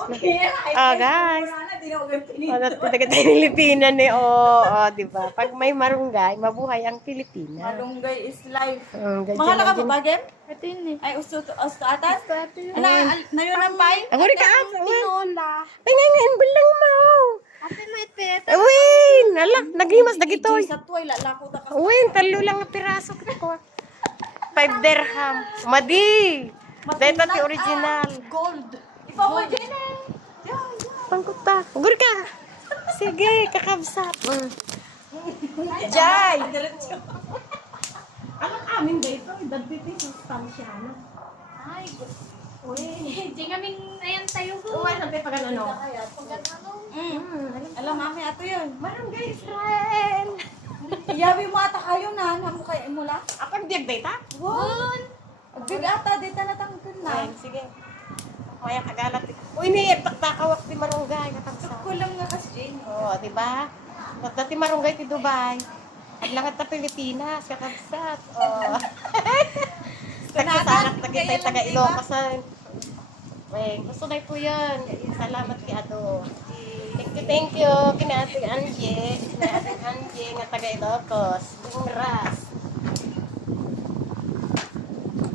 Oh, guys. Ano talaga tayo Pilipinas ni di ba? Pag may marunggay, mabuhay ang Pilipinas. Malunggay is life. Ganyan Mahal ka din. ba, Gem? Ito yun eh. Ay, usto atas? Ano, na yun ang pay? Ang huli ka asa. Tinola. Pengen belang mau. Ate mo ipet. Uwin, alak, nagimas na gitoy. Sa tuway, lalako ta ka. Uwin, talo lang ang piraso ko. 5 dirham. Madi. Dito ti original. Gold. Ipa mo din eh. Pangkuta. Ugur ka. Sige, kakabsat. Jay. Alam amin dito, dagdito yung sustansya. Ay, uy. Di kaming ayan tayo ko. Uwan, sabi pag ano. Alam, mami, ato yun. Barangay Israel. Iyabi mo ata kayo na, namo kayo mula. Apag diag data? Wow. Agdig ata, dito na tangkon na. Ay, sige. Kaya kagalat. Uy, ni takawak ti marunggay katabsa. Kulang nga kasi, Jane. Oh, di ba? Dati marunggay ti Dubai. At langat ta Pilipinas, kakabsat. Oh. Nagsasanak na kita taga Ilocos. Ay, gusto na po yan. Salamat kay Ado. Thank you. Kina Ate Angie. Kina Ate Angie nga taga Ilocos. Bungras.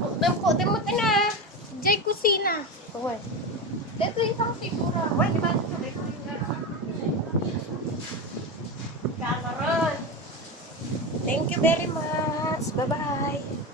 Udam mo na. Jay Kusina. Uy. Dito isang sigura. Uy, di ba? Kamaron. Thank you very much. Bye-bye.